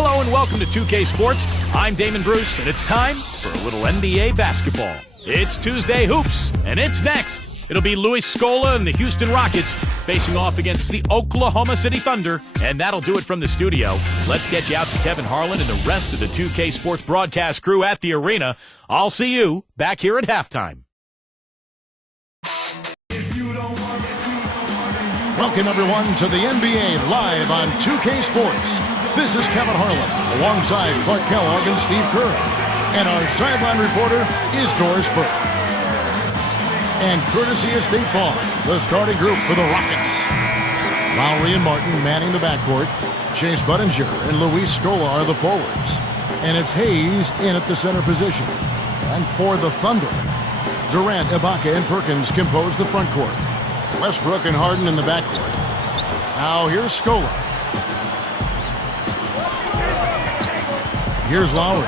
Hello and welcome to 2K Sports. I'm Damon Bruce, and it's time for a little NBA basketball. It's Tuesday Hoops, and it's next. It'll be Luis Scola and the Houston Rockets facing off against the Oklahoma City Thunder, and that'll do it from the studio. Let's get you out to Kevin Harlan and the rest of the 2K Sports broadcast crew at the arena. I'll see you back here at halftime. Welcome, everyone, to the NBA live on 2K Sports. This is Kevin Harlan, alongside Clark Kellogg and Steve Curry. And our sideline reporter is Doris Burke. And courtesy of State Farm, the starting group for the Rockets. Lowry and Martin manning the backcourt. Chase Budinger and Luis Scola are the forwards. And it's Hayes in at the center position. And for the Thunder, Durant, Ibaka, and Perkins compose the front court. Westbrook and Harden in the backcourt. Now here's Scola. Here's Lowry.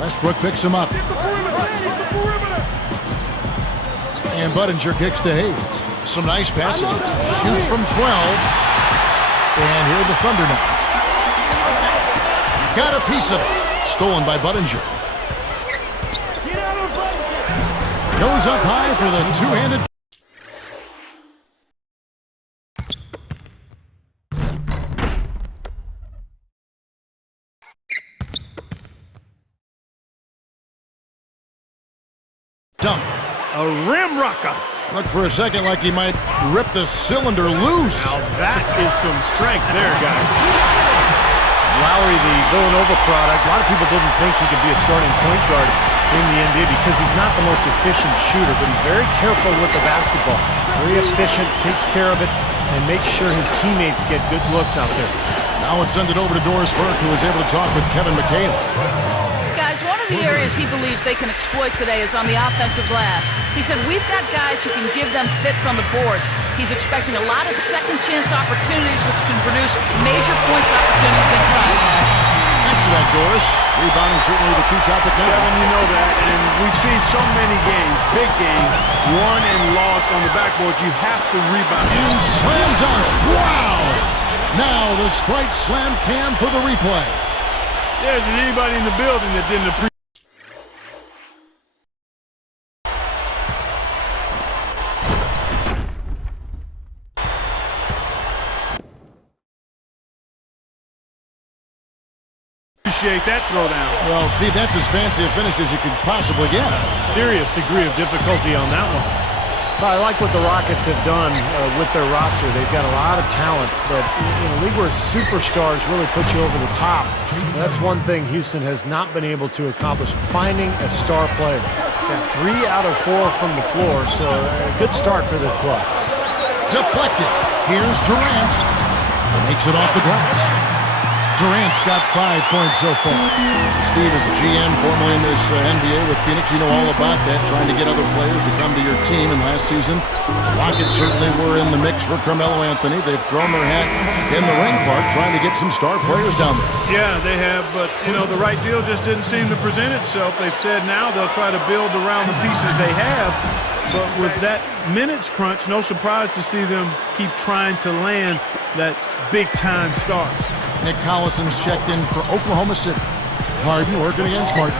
Westbrook picks him up. And Budinger kicks to Hayes. Some nice passing. Shoots from 12. And here are the Thunder now. Got a piece of it. Stolen by Budinger. Goes up high for the two-handed. Dunk. A rim rocker. Looked for a second like he might rip the cylinder loose. Now that is some strength there, guys. Lowry, the Villanova product, a lot of people didn't think he could be a starting point guard in the NBA because he's not the most efficient shooter, but he's very careful with the basketball. Very efficient, takes care of it, and makes sure his teammates get good looks out there. Now let's send it over to Doris Burke, who was able to talk with Kevin McHale. Guys, one of the areas he believes they can exploit today is on the offensive glass. He said, we've got guys who can give them fits on the boards. He's expecting a lot of second-chance opportunities which can produce major points opportunities inside, guys. Thanks for that, Doris. Rebounding certainly the key topic now. Kevin, you know that, and we've seen so many games, big games, won and lost on the backboards. You have to rebound. And slam dunk. Wow! Now the Sprite Slam cam for the replay. There isn't anybody in the building that didn't appreciate. That throwdown. Well, Steve, that's as fancy a finish as you could possibly get. Serious degree of difficulty on that one. But I like what the Rockets have done with their roster. They've got a lot of talent, but in a league where superstars really put you over the top, that's one thing Houston has not been able to accomplish, finding a star player. Got 3 out of 4 from the floor, so a good start for this club. Deflected. Here's Durant. Makes it off the glass. Durant's got 5 points so far. Steve is a GM formerly in this NBA with Phoenix. You know all about that, trying to get other players to come to your team. And last season, the Rockets certainly were in the mix for Carmelo Anthony. They've thrown their hat in the ring, Clark, trying to get some star players down there. Yeah, they have, but, you know, the right deal just didn't seem to present itself. They've said now they'll try to build around the pieces they have. But with that minutes crunch, no surprise to see them keep trying to land that big-time start. Nick Collison's checked in for Oklahoma City. Harden working against Martin.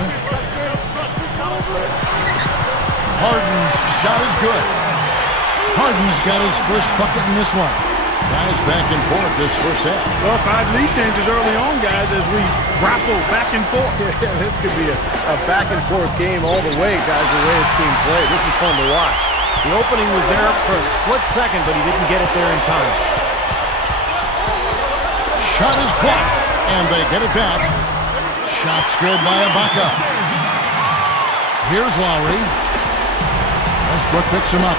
Harden's shot is good. Harden's got his first bucket in this one. Guys back and forth this first half. Well, 5 lead changes early on, guys, as we grapple back and forth. Yeah, this could be a back-and-forth game all the way, guys, the way it's being played. This is fun to watch. The opening was there for a split second, but he didn't get it there in time. Shot is blocked, and they get it back. Shot's good by Ibaka. Here's Lowry. Westbrook picks him up.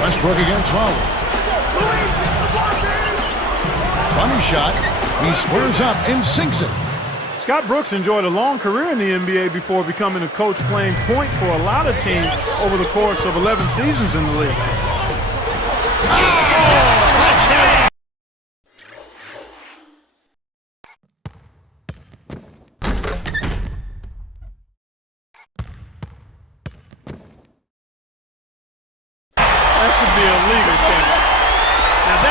Westbrook against Lowry. Funny shot. He squares up and sinks it. Scott Brooks enjoyed a long career in the NBA before becoming a coach playing point for a lot of teams over the course of 11 seasons in the league. That should be a legal thing. Now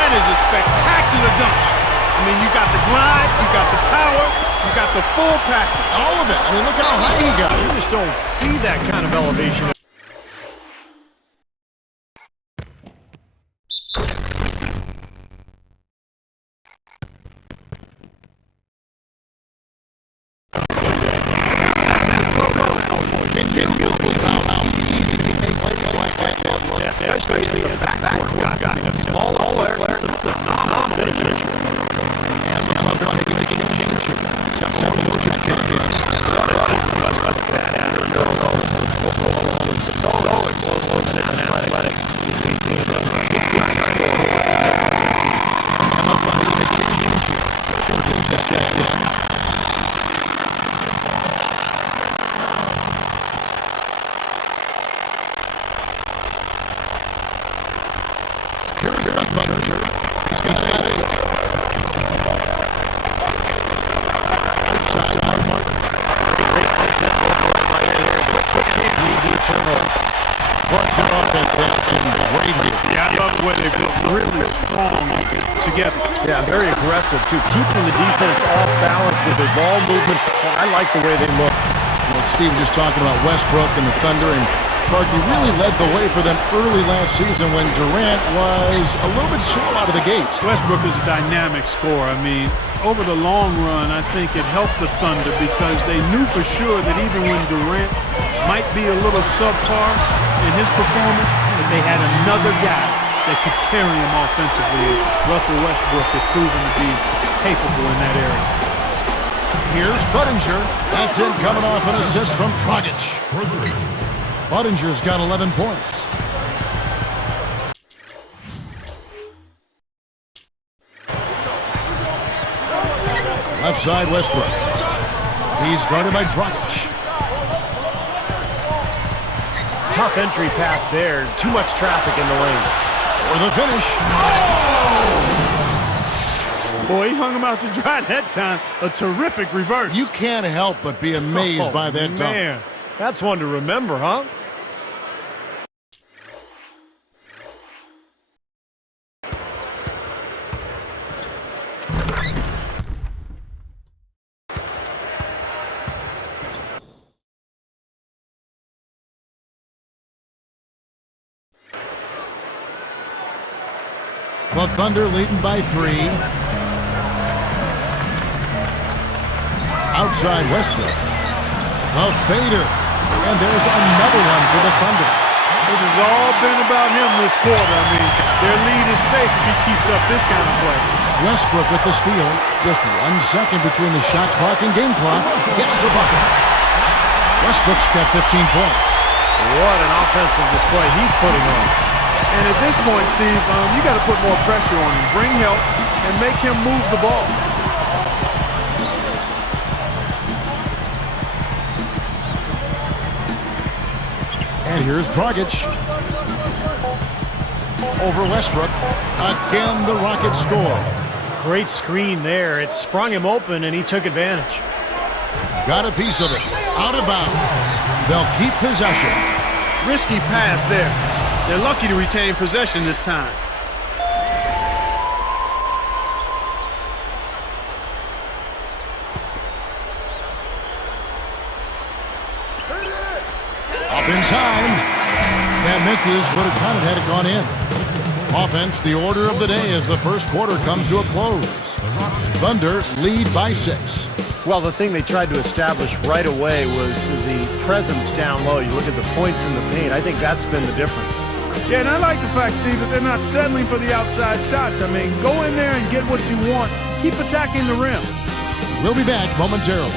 mean, you got the glide, you got the power, you got the full package. All of it. I mean, look at how high he got. You just don't see that kind of elevation. Yeah, very aggressive, too. Keeping the defense off balance with their ball movement. I like the way they look. You know, Steve was just talking about Westbrook and the Thunder, and Clarkie really led the way for them early last season when Durant was a little bit slow out of the gates. Westbrook is a dynamic scorer. I mean, over the long run, I think it helped the Thunder because they knew for sure that even when Durant might be a little subpar in his performance, that they had another guy that could carry him offensively. Russell Westbrook has proven to be capable in that area. Here's Budinger. That's in, coming off an assist from Dragic. Budinger's got 11 points. Left side, Westbrook. He's guarded by Dragic. Tough entry pass there. Too much traffic in the lane. For the finish. Boy, he hung him out to dry that time. A terrific reverse. You can't help but be amazed by that dunk. Man, that's one to remember, huh? The Thunder leading by 3. Outside Westbrook. A fader. And there's another one for the Thunder. This has all been about him this quarter. I mean, their lead is safe if he keeps up this kind of play. Westbrook with the steal. Just 1 second between the shot clock and game clock. Gets the bucket. Westbrook's got 15 points. What an offensive display he's putting on. And at this point, Steve, you got to put more pressure on him. Bring help and make him move the ball. And here's Dragic. Over Westbrook. Again, the Rockets score. Great screen there. It sprung him open, and he took advantage. Got a piece of it. Out of bounds. They'll keep possession. Risky pass there. They're lucky to retain possession this time. Up in time. That misses, but it kind of had it gone in. Offense, the order of the day as the first quarter comes to a close. Thunder lead by 6. Well, the thing they tried to establish right away was the presence down low. You look at the points in the paint. I think that's been the difference. Yeah, and I like the fact, Steve, that they're not settling for the outside shots. I mean, go in there and get what you want. Keep attacking the rim. We'll be back momentarily.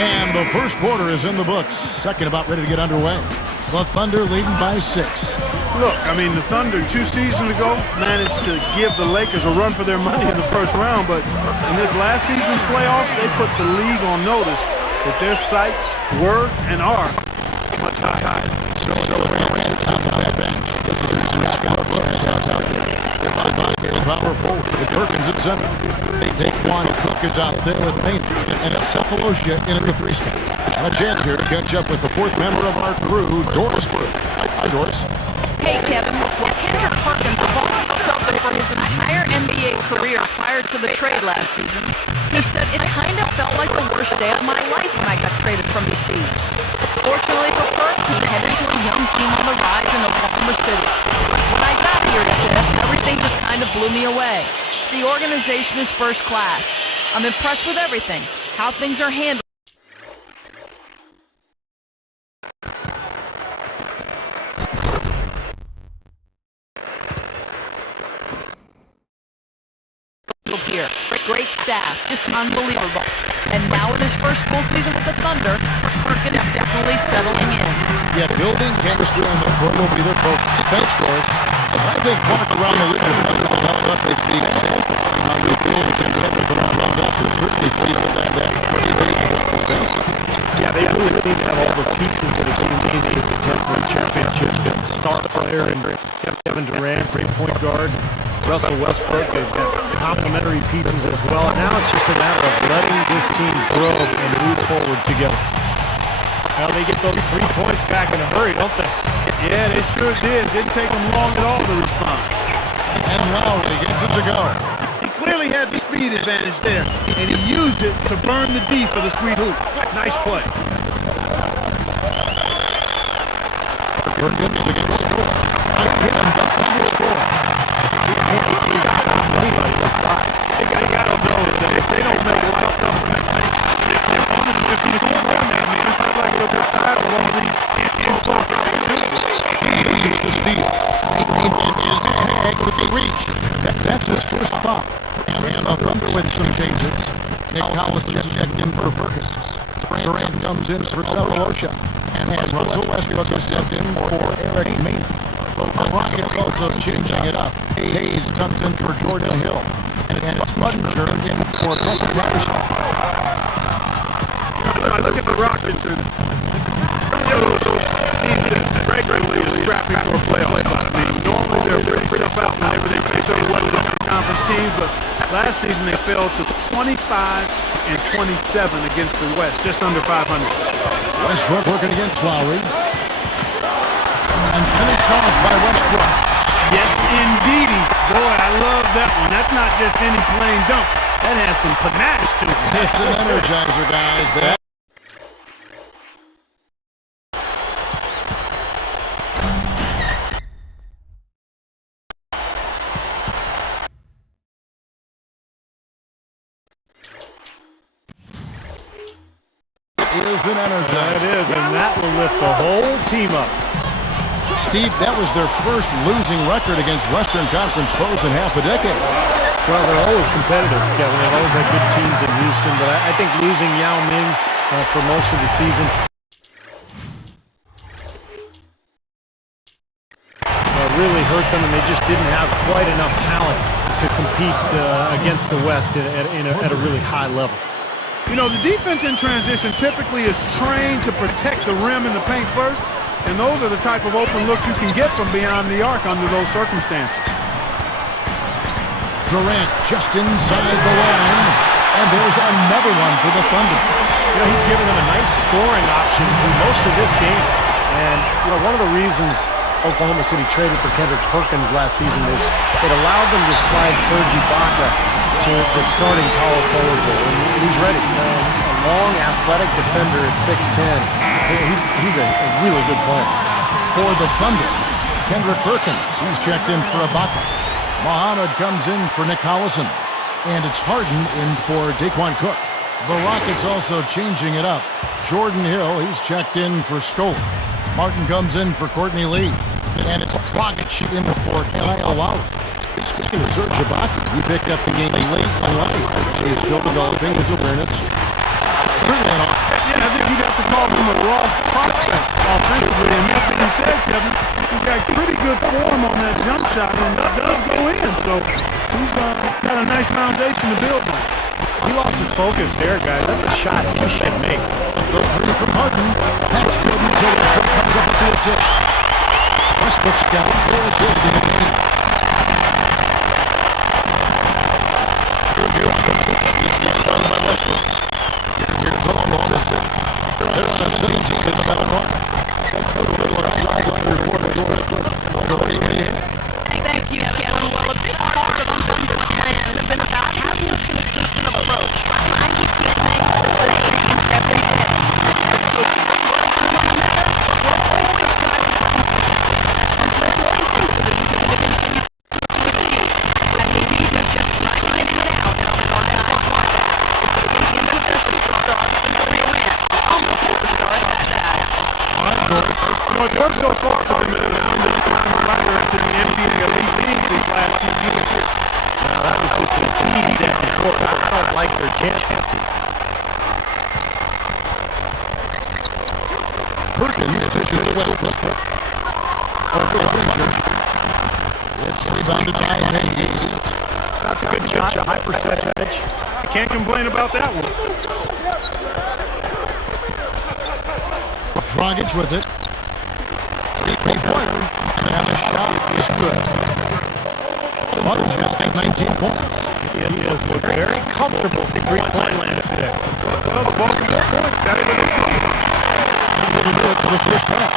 And the first quarter is in the books. Second about ready to get underway. The Thunder leading by 6. Look, I mean, the Thunder 2 seasons ago managed to give the Lakers a run for their money in the first round, but in this last season's playoffs, they put the league on notice that their sights were and are much higher. Power forward with Perkins at center. They take Quan Cook is out there with Payne and Cephalosha in at the 3 spot. And a chance here to catch up with the fourth member of our crew, Doris Burke. Hi, Doris. Hey, Kevin. Well, Kendrick Perkins, a Boston Celtic for his entire NBA career prior to the trade last season, he said it kind of felt like the worst day of my life when I got traded from the Seas. Fortunately for Perk, he headed to a young team on the rise in Oklahoma City. When I got here, he said, everything just kind of blew me away. The organization is first class. I'm impressed with everything, how things are handled here. Great staff, just unbelievable. And now in his first full season with the Thunder, Perkins is definitely settling in. Yeah, building chemistry on the court will be their focus. Thanks, Doris. I think Clark around the league will find out how enough they've been said. How you build and everything around us and certainly see that pretty defense. Yeah, they really seem to have all the pieces that it seems easy to attempt for a championship. Star player and Kevin Durant, great point guard. Russell Westbrook, they've got complementary pieces as well. And now it's just a matter of letting this team grow and move forward together. Well, they get those 3 points back in a hurry, don't they? Yeah, they sure did. Didn't take them long at all to respond. And Lowry gets it to go. He clearly had the speed advantage there, and he used it to burn the D for the sweet hoop. Nice play. Perkins against score. Again, the final score. Anybody's outside. They got to know that if they don't make life tough for next week, their opponents are just going to come around there. I mean, it's not like they'll get tired of all these close opportunities. He gets the steal. Is tagged with the reach. That's his first foul. And the Thunder with some changes. Nick Collison checked in for Perkins. Durant comes in for Sabaosha. And Russell Westbrook is stepped in for Eric Maynard. The Rockets also changing it up. Hayes comes in for Jordan Hill. And it's Budinger in for Patrick Patterson. I look at the Rockets and teams that regularly is scrapping for a playoff spot. I mean, normally they're pretty tough out whenever they face other Western Conference teams, but last season they fell to 25 and 27 against the West, just under 500. Westbrook working against Lowry. And finished off by Westbrook. Yes, indeedy. Boy, I love that one. That's not just any plain dunk. That has some panache to it. It's an energizer, guys. That is an energizer. That is, and that will lift the whole team up. Steve, that was their first losing record against Western Conference foes in half a decade. Well, they're always competitive, Kevin. They've always had good teams in Houston, but I think losing Yao Ming for most of the season really hurt them, and they just didn't have quite enough talent to compete against the West at a really high level. You know, the defense in transition typically is trained to protect the rim and the paint first, and those are the type of open looks you can get from beyond the arc under those circumstances. Durant just inside the line, and there's another one for the Thunder. You know, he's given them a nice scoring option through most of this game. And, you know, one of the reasons Oklahoma City traded for Kendrick Perkins last season was it allowed them to slide Serge Ibaka to the starting power forward role. And he's ready. A long, athletic defender at 6'10". He's a really good player. For the Thunder, Kendrick Perkins, he's checked in for Ibaka. Muhammad comes in for Nick Collison. And it's Harden in for Daquan Cook. The Rockets also changing it up. Jordan Hill, he's checked in for Scola. Martin comes in for Courtney Lee. And it's Dragic in for Kyle Lowry. Speaking of Serge Ibaka, he picked up the game late in life. He's still developing his awareness. Certainly an offense. Yeah, I think you'd have to call him a raw prospect offensively. And that being said, Kevin, he's got pretty good form on that jump shot, and it does go in. So he's got a nice foundation to build on. He lost his focus there, guys. That's a shot he should make. The three from Harden. That's good until Westbrook comes up with the assist. Westbrook's got 4 assists in the game. Here's the Westbrook. Here's the assistant. There's sideline reporter, Doris Burke. Thank you, Kevin. Well, a big part of this plan has been about having a consistent approach. Trying to keep things the same every day. As Coach Burke says on the matter, we're always striving for consistency. That's one of the main things this team is continue to achieve. And the league is just grinding it out, and our guys want that. They can get a superstar in every arena. Almost superstars at that. All right, Doris. It's worked so far for them to climb the ladder into the NBA elite teams these last few years. Now, that was just a key down the court. I don't like their chances. Perkins pushes the Westbrook. Over the Richard. It's rebounded by Hayes. That's a good shot, a high percentage. I can't complain about that one. Dragic with it. Three-pointer. And the shot is good. Butters just got 19 points. He has looked very comfortable for three-point land today. Well, the ball can go points. That is what it comes from. Didn't do it for the first half.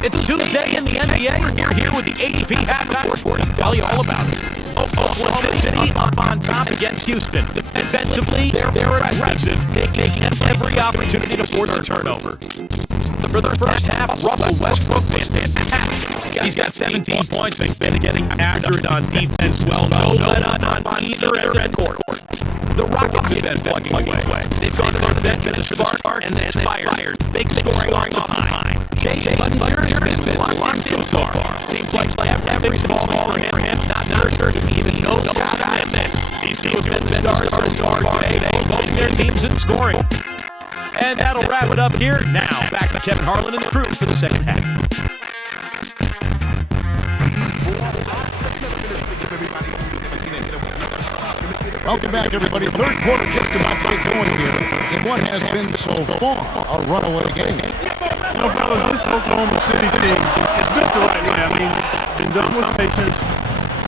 It's Tuesday in the NBA. We're here with the ADP halftime report to tell you all about it. Oklahoma City up on top against Houston. Defensively, they're aggressive, taking every opportunity to force a turnover. For the first half, Russell Westbrook was fantastic. He's got 17 points. They've been getting accurate on defense. Well, no let on either end of the court. The Rockets have been plugging away. They've gone to their bench and spark and then fired. Big scoring off the pine. Jay Butler has been locked in so far. Seems like everything's falling for him. Not sure if he even knows how to miss. These two have been the stars so far today, both their teams in scoring. And that'll wrap it up here. Now, back to Kevin Harlan and the crew for the second half. Welcome back, everybody. Third quarter just about to get going here in what has been so far a runaway game. You know, fellas, this Oklahoma City team is built the right way. I mean, been done with patience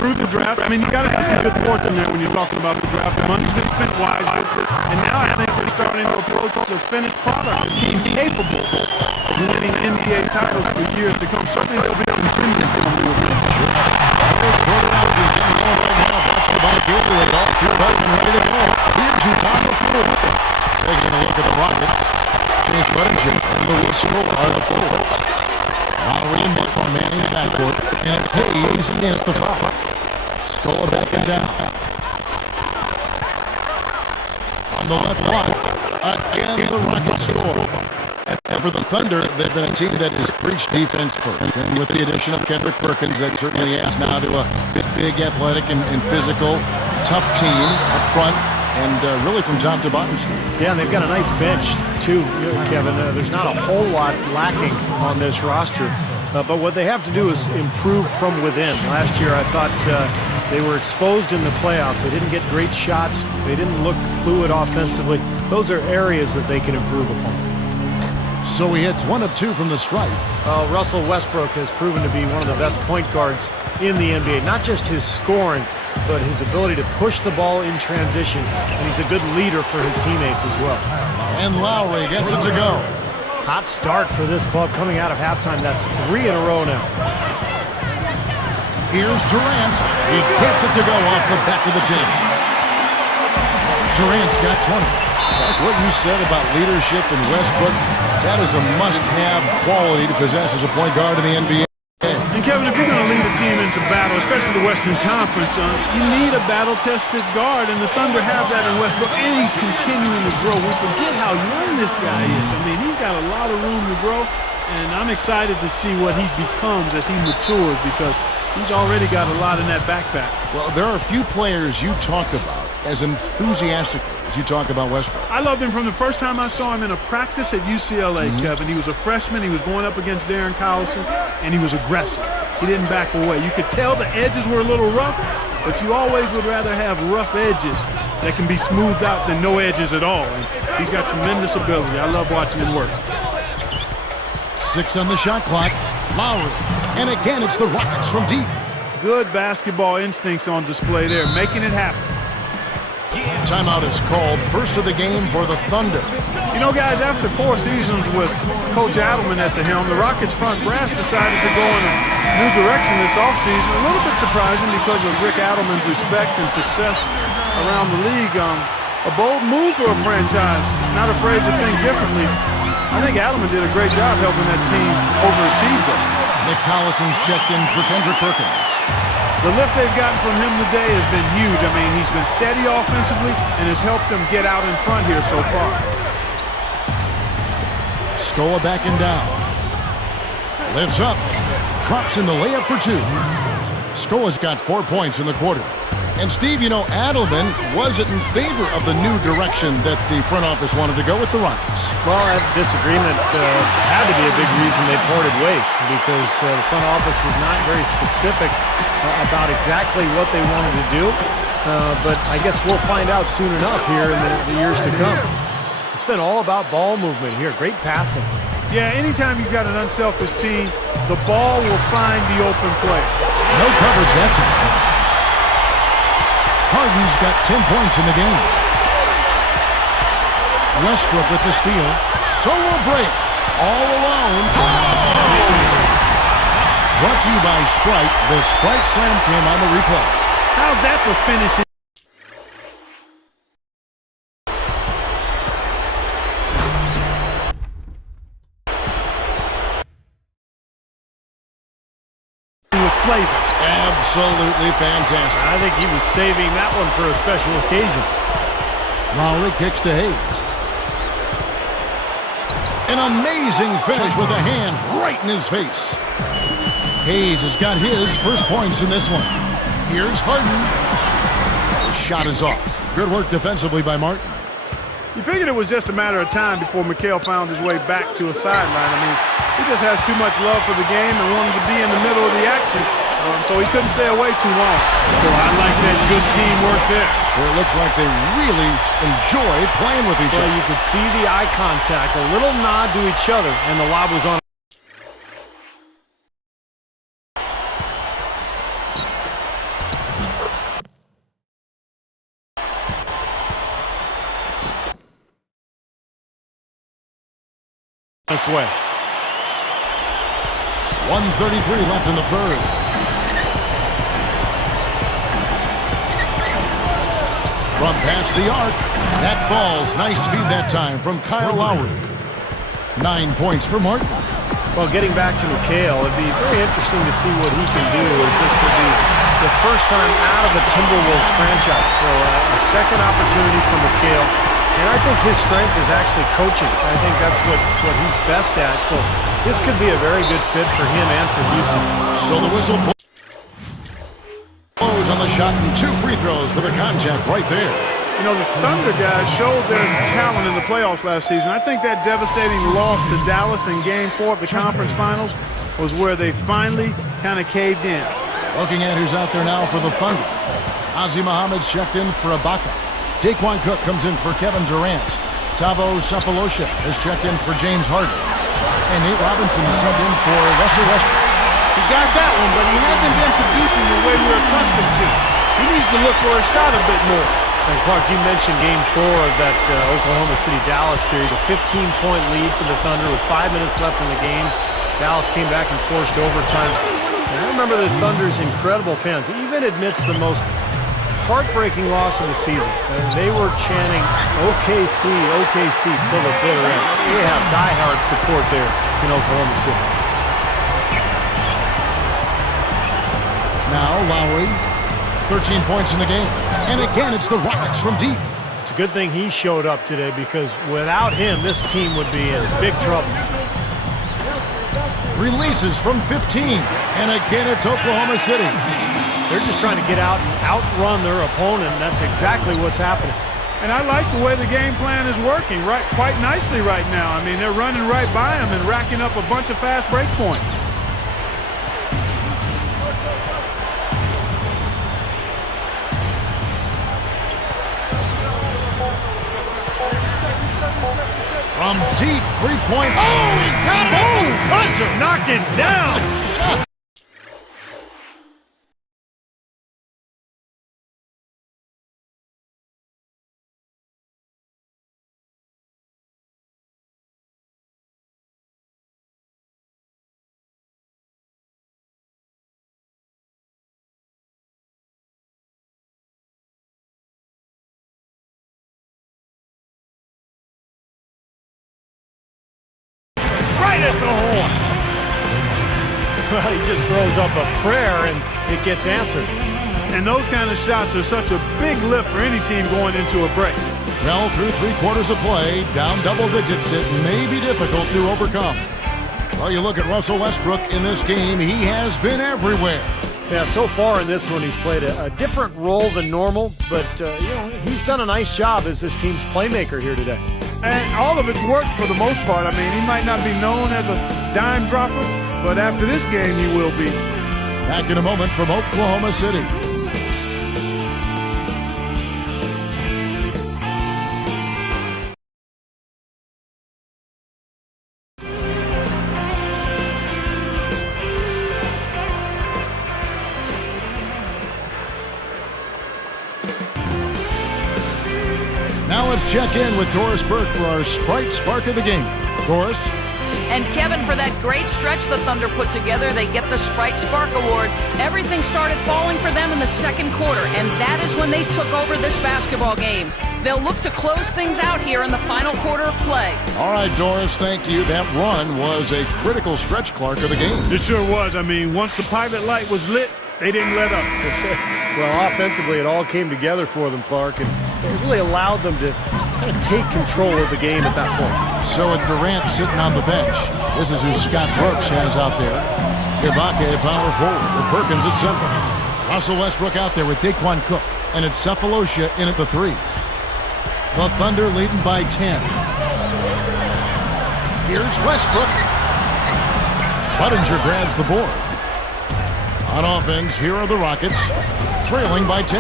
through the draft. I mean, you got to have some good fortune there when you're talking about the draft. The money's been spent wisely, and now I think they're starting to approach the finished product. A team capable of winning NBA titles for years to come. Certainly, they'll be a contender for the move. Sure. Third quarter out, you're getting going right now. Basketball Gatorade all queued up and ready to go. Here's who's on the floor. Taking a look at the Rockets. James Budinger and Luis Scola are the forwards. Lowry and Marco Manning in the backcourt. And it's Hayes in at the 5. Scola backing down. On the left block. Again, the Rockets score. And for the Thunder, they've been a team that has preached defense first. And with the addition of Kendrick Perkins, that certainly adds now to a big athletic and physical, tough team up front. And really from top to bottom. Yeah, and they've got a nice bench, too, Kevin. There's not a whole lot lacking on this roster. But what they have to do is improve from within. Last year, I thought they were exposed in the playoffs. They didn't get great shots. They didn't look fluid offensively. Those are areas that they can improve upon. So he hits 1 of 2 from the stripe. Russell Westbrook has proven to be one of the best point guards in the NBA. Not just his scoring, but his ability to push the ball in transition. And he's a good leader for his teammates as well. And Lowry gets it to go. Hot start for this club coming out of halftime. That's 3 in a row now. Here's Durant. He gets it to go off the back of the jam. Durant's got 20. Like what you said about leadership in Westbrook, that is a must-have quality to possess as a point guard in the NBA. And Kevin, if you're going to lead a team into battle, especially the Western Conference, you need a battle-tested guard, and the Thunder have that in Westbrook, and he's continuing to grow. We forget how young this guy is. I mean, he's got a lot of room to grow, and I'm excited to see what he becomes as he matures because he's already got a lot in that backpack. Well, there are a few players you talk about as enthusiastically as you talk about Westbrook? I loved him from the first time I saw him in a practice at UCLA, Kevin. He was a freshman. He was going up against Darren Collison, and he was aggressive. He didn't back away. You could tell the edges were a little rough, but you always would rather have rough edges that can be smoothed out than no edges at all. And he's got tremendous ability. I love watching him work. 6 on the shot clock. Lowry. And again, it's the Rockets from deep. Good basketball instincts on display there, making it happen. Timeout is called. First of the game for the Thunder. You know, guys, after 4 seasons with Coach Adelman at the helm, the Rockets front brass decided to go in a new direction this offseason. A little bit surprising because of Rick Adelman's respect and success around the league. A bold move for a franchise, not afraid to think differently. I think Adelman did a great job helping that team overachieve though. Nick Collison's checked in for Kendrick Perkins. The lift they've gotten from him today has been huge. I mean, he's been steady offensively and has helped them get out in front here so far. Scola backing down. Lifts up. Drops in the layup for 2. Scola's got 4 points in the quarter. And Steve, you know, Adelman wasn't in favor of the new direction that the front office wanted to go with the Rockets. Well, that disagreement had to be a big reason they parted ways, because the front office was not very specific about exactly what they wanted to do. But I guess we'll find out soon enough here in the years to come. It's been all about ball movement here. Great passing. Yeah, anytime you've got an unselfish team, the ball will find the open player. No coverage that time. Harden's got 10 points in the game. Westbrook with the steal. Solo break. All alone. Brought to you by Sprite. The Sprite Slam came on the replay. How's that for finishing? With flavor. Absolutely fantastic. I think he was saving that one for a special occasion. Lowry kicks to Hayes. An amazing finish with a hand right in his face. Hayes has got his first points in this one. Here's Harden. The shot is off. Good work defensively by Martin. You figured it was just a matter of time before Mikal found his way back to a sideline. I mean, he just has too much love for the game and wanted to be in the middle of the action. So he couldn't stay away too long. Well, I like that good teamwork there. Where it looks like they really enjoy playing with each other. You could see the eye contact, a little nod to each other, and the lob was on. Its way. 1:33 left in the third. From past the arc, that falls. Nice feed that time from Kyle Lowry. 9 points for Martin. Well, getting back to Mikal, it'd be very interesting to see what he can do, as this would be the first time out of the Timberwolves franchise. So a second opportunity for Mikal. And I think his strength is actually coaching. I think that's what he's best at. So this could be a very good fit for him and for Houston. So the whistle blows on the shot and 2 free throws for the contact right there. You know, the Thunder guys showed their talent in the playoffs last season. I think that devastating loss to Dallas in Game 4 of the conference finals was where they finally kind of caved in. Looking at who's out there now for the Thunder. Ozzy Muhammad's checked in for Ibaka. Daquan Cook comes in for Kevin Durant. Thabo Sefolosha has checked in for James Harden. And Nate Robinson is subbed in for Russell Westbrook. He got that one, but he hasn't been producing the way we're accustomed to. He needs to look for a shot a bit more. And Clark, you mentioned Game 4 of that Oklahoma City-Dallas series, a 15-point lead for the Thunder with 5 minutes left in the game. Dallas came back and forced overtime. And I remember the Thunder's incredible fans, even amidst the most heartbreaking loss of the season. They were chanting OKC, OKC till the bitter end. They have diehard support there in Oklahoma City. Now Lowry, 13 points in the game. And again, it's the Rockets from deep. It's a good thing he showed up today, because without him, this team would be in big trouble. Releases from 15. And again, it's Oklahoma City. They're just trying to get out and outrun their opponent, and that's exactly what's happening. And I like the way the game plan is working quite nicely right now. I mean, they're running right by him and racking up a bunch of fast break points. From deep three-point. Oh, he got it! Oh, buzzer! Knock it down! Right at the horn. Well, he just throws up a prayer, and it gets answered. And those kind of shots are such a big lift for any team going into a break. Well, through 3 quarters of play, down double digits, it may be difficult to overcome. Well, you look at Russell Westbrook in this game, he has been everywhere. Yeah, so far in this one, he's played a different role than normal, but, he's done a nice job as this team's playmaker here today. And all of it's worked for the most part. I mean, he might not be known as a dime dropper, but after this game, he will be. Back in a moment from Oklahoma City. Now let's check in with Doris Burke for our Sprite Spark of the game. Doris? And Kevin, for that great stretch the Thunder put together, they get the Sprite Spark Award. Everything started falling for them in the second quarter, and that is when they took over this basketball game. They'll look to close things out here in the final quarter of play. All right, Doris, thank you. That run was a critical stretch, Clark, of the game. It sure was. I mean, once the pilot light was lit, they didn't let up. Well, offensively, it all came together for them, Clark, and it really allowed them to kind of take control of the game at that point. So with Durant sitting on the bench, this is who Scott Brooks has out there. Ibaka at power forward with Perkins at center. Russell Westbrook out there with Daquan Cook, and it's Cephalosha in at the 3. The Thunder leading by 10. Here's Westbrook. Budinger grabs the board. On offense, here are the Rockets, trailing by 10.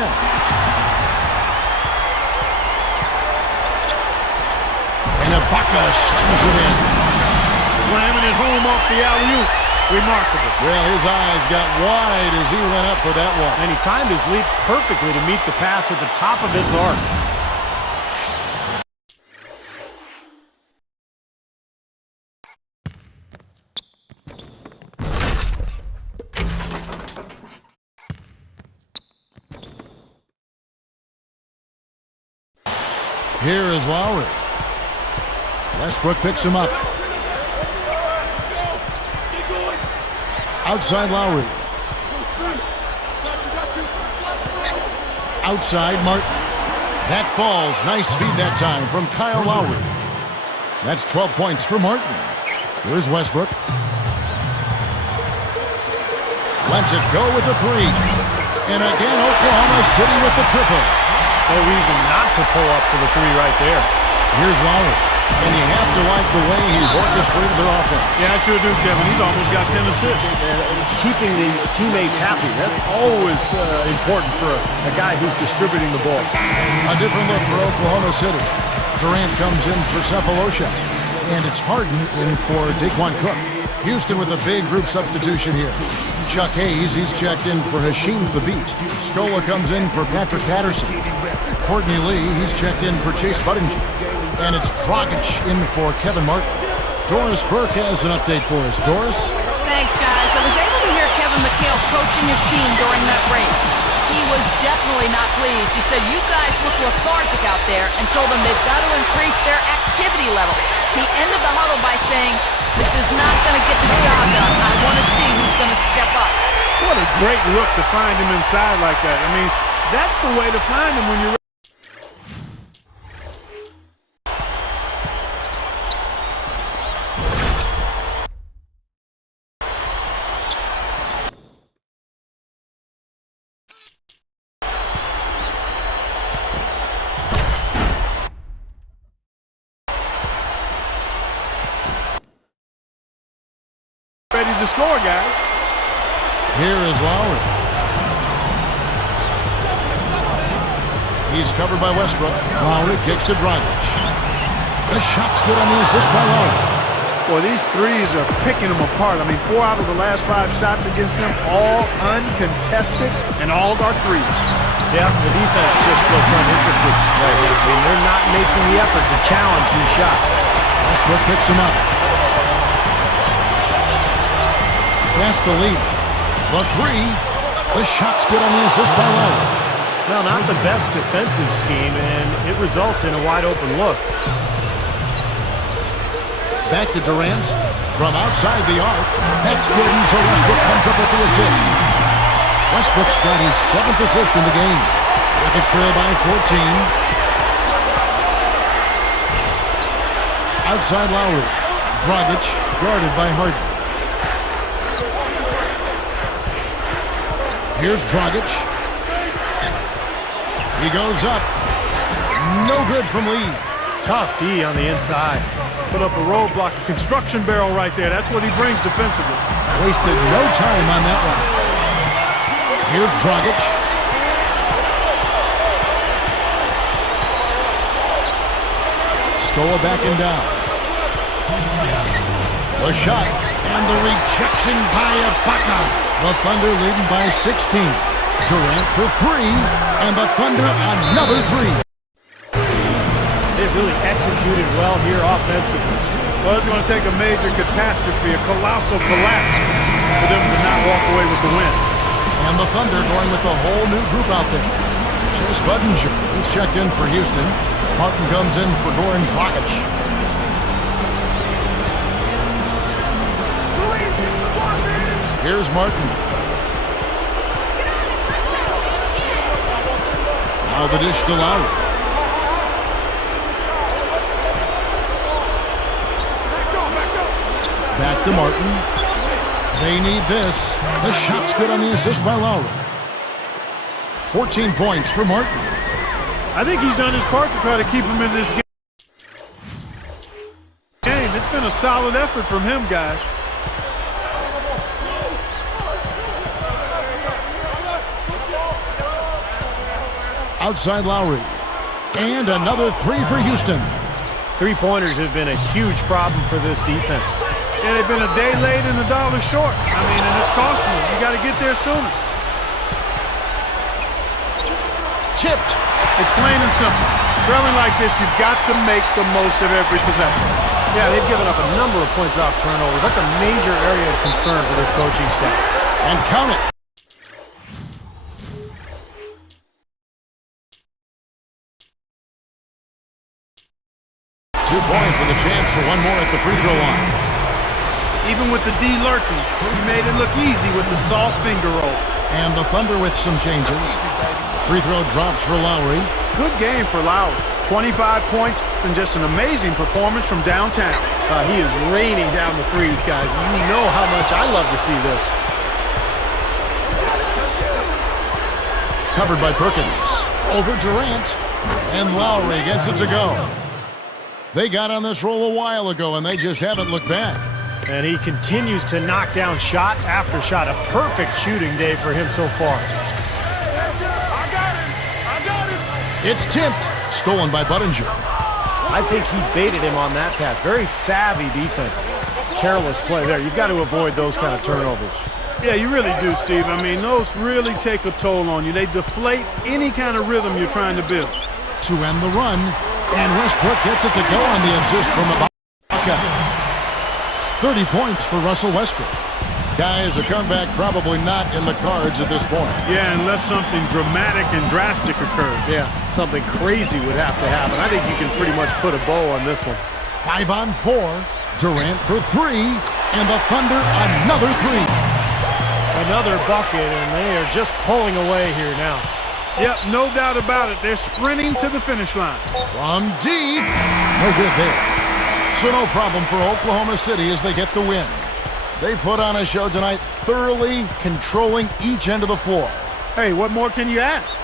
And Ibaka slams it in. Slamming it home off the alley-oop. Remarkable. Well, his eyes got wide as he went up for that one. And he timed his leap perfectly to meet the pass at the top of its arc. Here is Lowry. Westbrook picks him up. Outside Lowry. Outside Martin. That falls. Nice feed that time from Kyle Lowry. That's 12 points for Martin. Here's Westbrook. Lets it go with the 3. And again, Oklahoma City with the triple. No reason not to pull up for the 3 right there. Here's Lowry. And you have to like the way he's orchestrated their offense. Yeah, I sure do, Kevin. He's almost got 10 assists. Keeping the teammates happy, that's always important for a guy who's distributing the ball. A different look for Oklahoma City. Durant comes in for Cephalosha. And it's Harden in for Daquan Cook. Houston with a big group substitution here. Chuck Hayes, he's checked in for Hasheem Thabeet. Scola comes in for Patrick Patterson. Courtney Lee, he's checked in for Chase Budinger. And it's Dragic in for Kevin Martin. Doris Burke has an update for us. Doris? Thanks, guys. I was able to hear Kevin McHale coaching his team during that break. He was definitely not pleased. He said, you guys look lethargic out there, and told them they've got to increase their activity level. He ended the huddle by saying, this is not going to get the job done. I want to see who's going to step up. What a great look to find him inside like that. I mean, that's the way to find him when you're to score, guys. Here is Lowry. He's covered by Westbrook. Lowry kicks to Dragic. The shot's good on the assist by Lowry. Boy, these threes are picking them apart. I mean, 4 out of the last 5 shots against them, all uncontested, and all are threes. Yeah, the defense just looks uninterested right now. I mean, they're not making the effort to challenge these shots. Westbrook picks him up. Pass to Lee. The three. The shot's good on the assist by Lowry. Well, not the best defensive scheme, and it results in a wide-open look. Back to Durant from outside the arc. That's good, and so Westbrook comes up with the assist. Westbrook's got his 7th assist in the game. Rockets trail by 14. Outside Lowry. Dragic guarded by Harden. Here's Dragic. He goes up. No good from Lee. Tough D on the inside. Put up a roadblock, a construction barrel right there. That's what he brings defensively. Wasted no time on that one. Here's Dragic. Scola backing down. The shot and the rejection by Ibaka. The Thunder leading by 16. Durant for 3, and the Thunder another 3. They've really executed well here offensively. Well, it's going to take a major catastrophe, a colossal collapse, for them to not walk away with the win. And the Thunder going with a whole new group out there. Chase Budinger, he's checked in for Houston. Martin comes in for Goran Dragic. Here's Martin. Now the dish to Lowry. Back to Martin. They need this. The shot's good on the assist by Lowry. 14 points for Martin. I think he's done his part to try to keep him in this game. It's been a solid effort from him, guys. Outside Lowry. And another 3 for Houston. Three-pointers have been a huge problem for this defense. Yeah, they've been a day late and $1 short. I mean, and it's costing them. You got to get there sooner. Tipped. It's plain and simple. Trailing like this, you've got to make the most of every possession. Yeah, they've given up a number of points off turnovers. That's a major area of concern for this coaching staff. And count it. Points with a chance for one more at the free throw line. Even with the D lurking, he made it look easy with the soft finger roll. And the Thunder with some changes. Free throw drops for Lowry. Good game for Lowry. 25 points and just an amazing performance from downtown. He is raining down the threes, guys. You know how much I love to see this. Covered by Perkins. Over Durant. And Lowry gets it to go. They got on this roll a while ago, and they just haven't looked back. And he continues to knock down shot after shot. A perfect shooting day for him so far. I got it. It's tipped. Stolen by Budinger. I think he baited him on that pass. Very savvy defense. Careless play there. You've got to avoid those kind of turnovers. Yeah, you really do, Steve. I mean, those really take a toll on you. They deflate any kind of rhythm you're trying to build. To end the run. And Westbrook gets it to go on the assist from Ibaka. 30 points for Russell Westbrook. Guys, a comeback probably not in the cards at this point. Yeah, unless something dramatic and drastic occurs. Yeah, something crazy would have to happen. I think you can pretty much put a bow on this one. 5 on 4. Durant for 3. And the Thunder another 3. Another bucket, and they are just pulling away here now. Yep, no doubt about it. They're sprinting to the finish line. From deep. No good there. So no problem for Oklahoma City as they get the win. They put on a show tonight, thoroughly controlling each end of the floor. Hey, what more can you ask?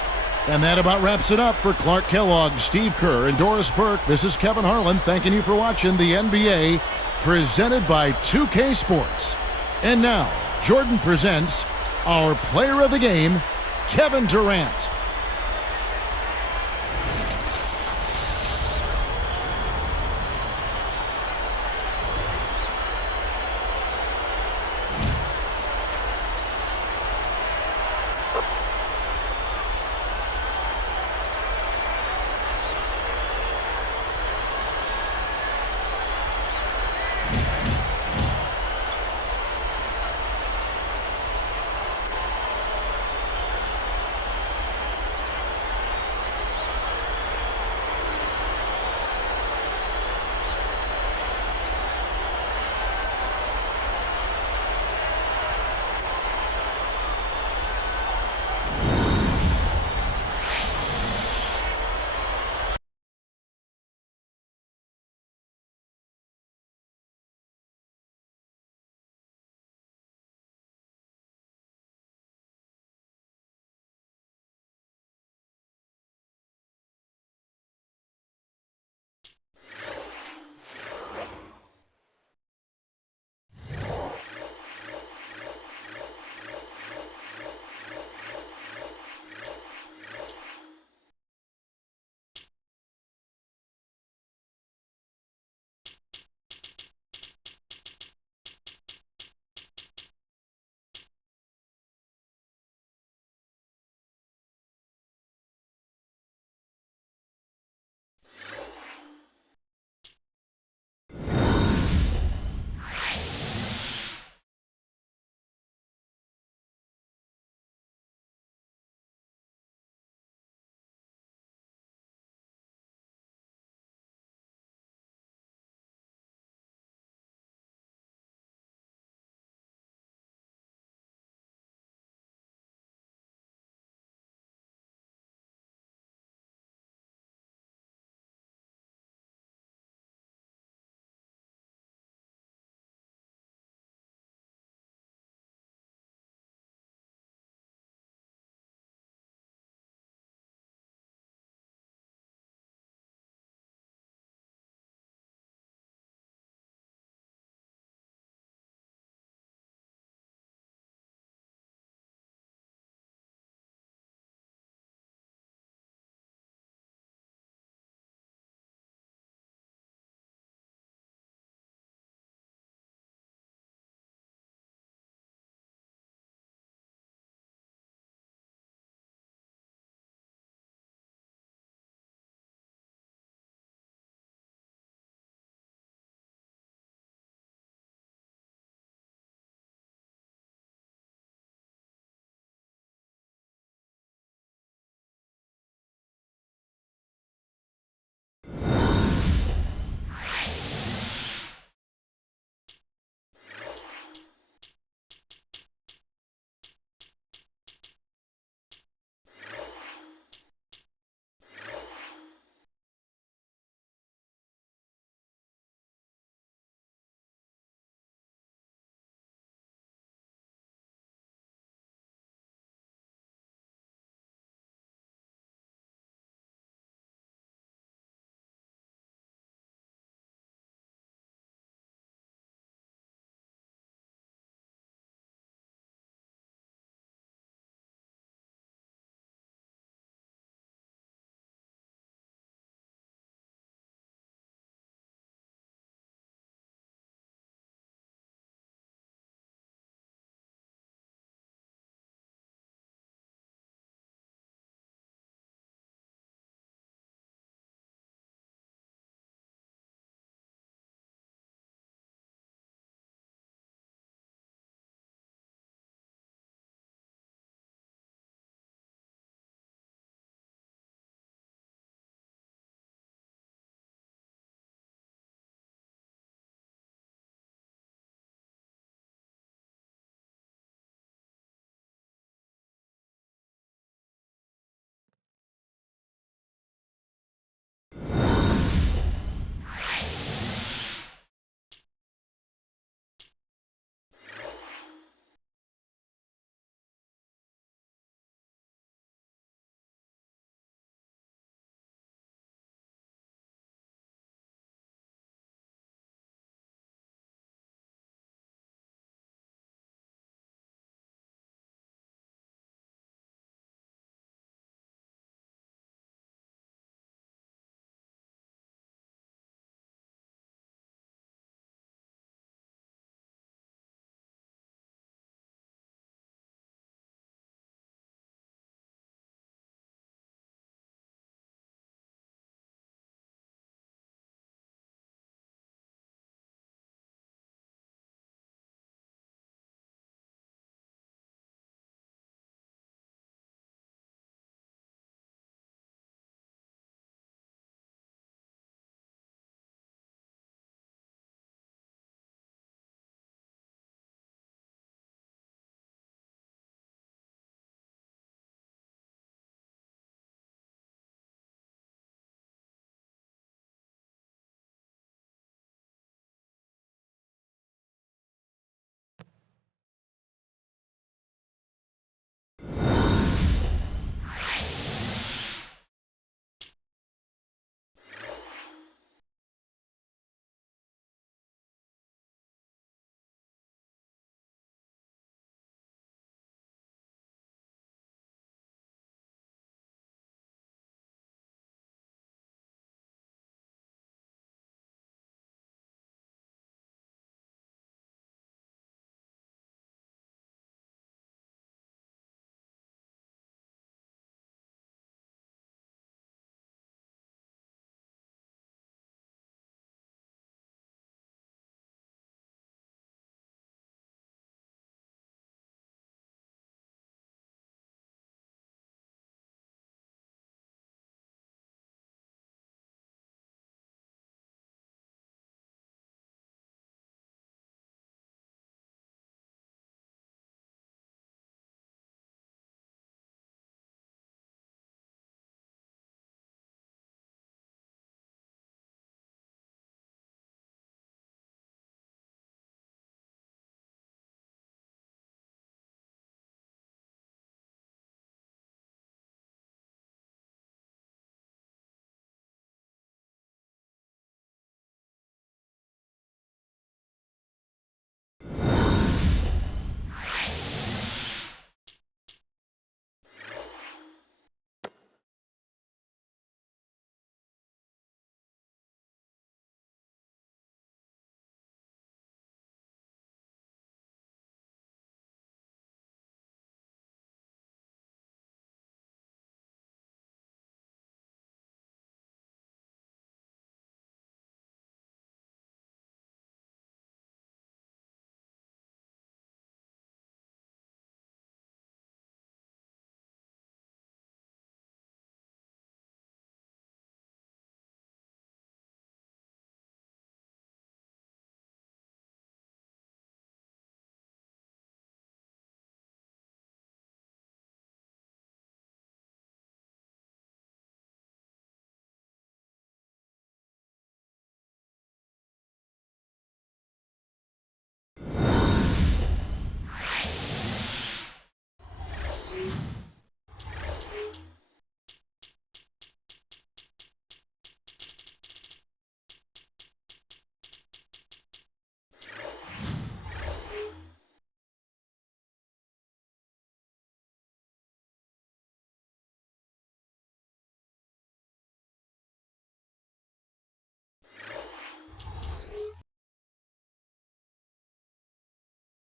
And that about wraps it up for Clark Kellogg, Steve Kerr, and Doris Burke. This is Kevin Harlan thanking you for watching the NBA presented by 2K Sports. And now, Jordan presents our player of the game, Kevin Durant.